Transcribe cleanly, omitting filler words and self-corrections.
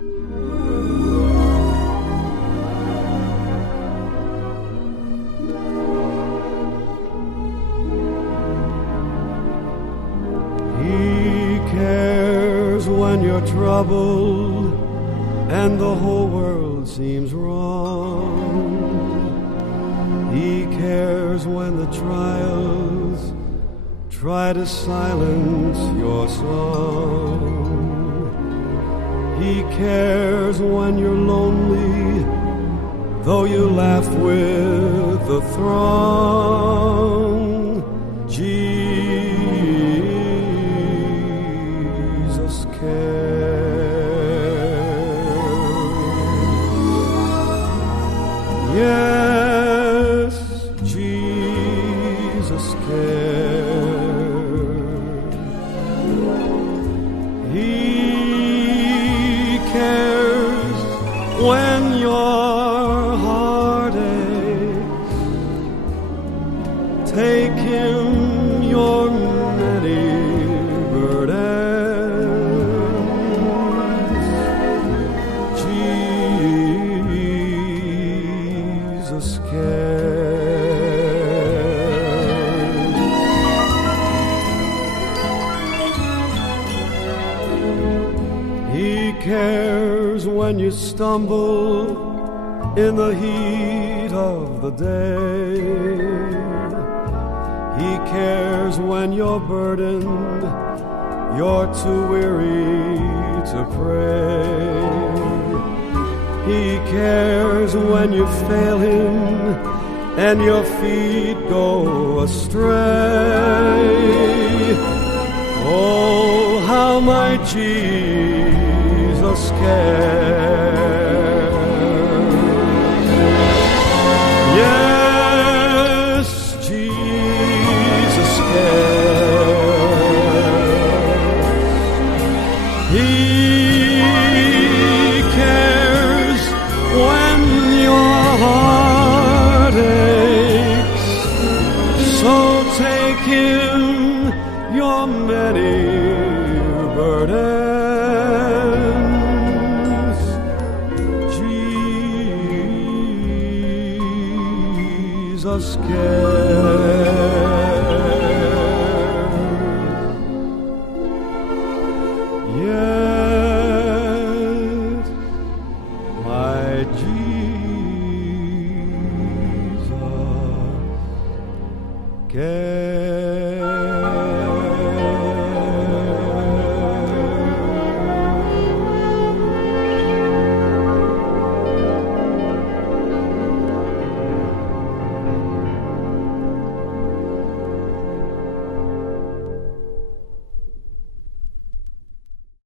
He cares when you're troubled and the whole world seems wrong. He cares when the trials try to silence your song. He cares when you're lonely, though you laugh with the throng. Jesus cares. Yes, Jesus cares. He cares when your heart aches. Take him your many burdens. Jesus cares. He cares when you stumble in the heat of the day. He cares when you're burdened, you're too weary to pray. He cares when you fail him and your feet go astray. Oh, how my Jesus cares. Yes, Jesus cares. He cares when your heart aches. So take him your many burdens. Jesus cares. Yeah.